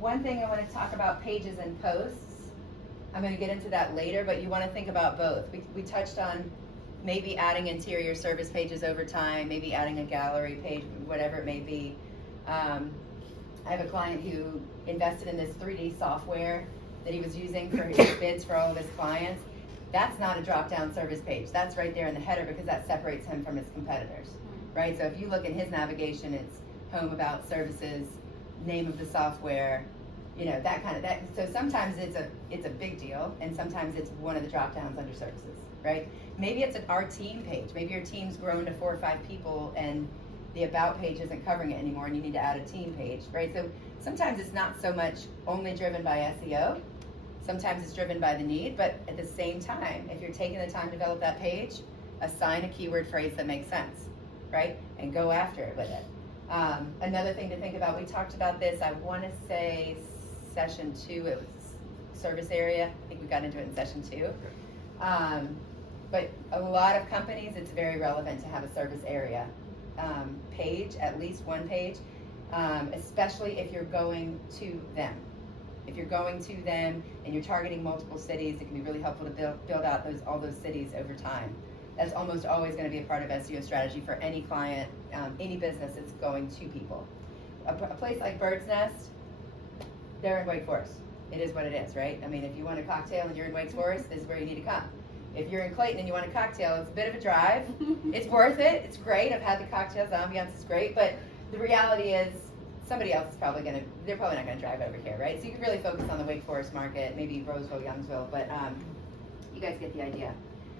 One thing I want to talk about pages and posts. I'm going to get into that later, but you want to think about both. We touched on maybe adding interior service pages over time, maybe adding a gallery page, whatever it may be. I have a client who invested in this 3D software that he was using for his bids for all of his clients. That's not a drop-down service page. That's right there in the header because that separates him from his competitors, right? So if you look in his navigation, it's home, about, services, name of the software, that kind of that. So sometimes it's a big deal, and sometimes it's one of the drop-downs under services, right? Maybe it's our team page. Maybe your team's grown to 4 or 5 people, and the about page isn't covering it anymore, and you need to add a team page, right? So sometimes it's not so much only driven by SEO. Sometimes it's driven by the need, but at the same time, if you're taking the time to develop that page, assign a keyword phrase that makes sense, right? And go after it with it. Another thing to think about, we talked about this, I want to say session 2, it was service area. I think we got into it in session 2. But a lot of companies, it's very relevant to have a service area page, at least one page, especially if you're going to them. If you're going to them and you're targeting multiple cities, it can be really helpful to build out all those cities over time. That's almost always going to be a part of SEO strategy for any client, any business that's going to people. A place like Bird's Nest, they're in Wake Forest. It is what it is, right? I mean, if you want a cocktail and you're in Wake Forest, this is where you need to come. If you're in Clayton and you want a cocktail, it's a bit of a drive. It's worth it. It's great. I've had the cocktails. The ambiance is great. But the reality is somebody else is they're probably not going to drive over here, right? So you can really focus on the Wake Forest market, maybe Roseville, Youngsville, but you guys get the idea.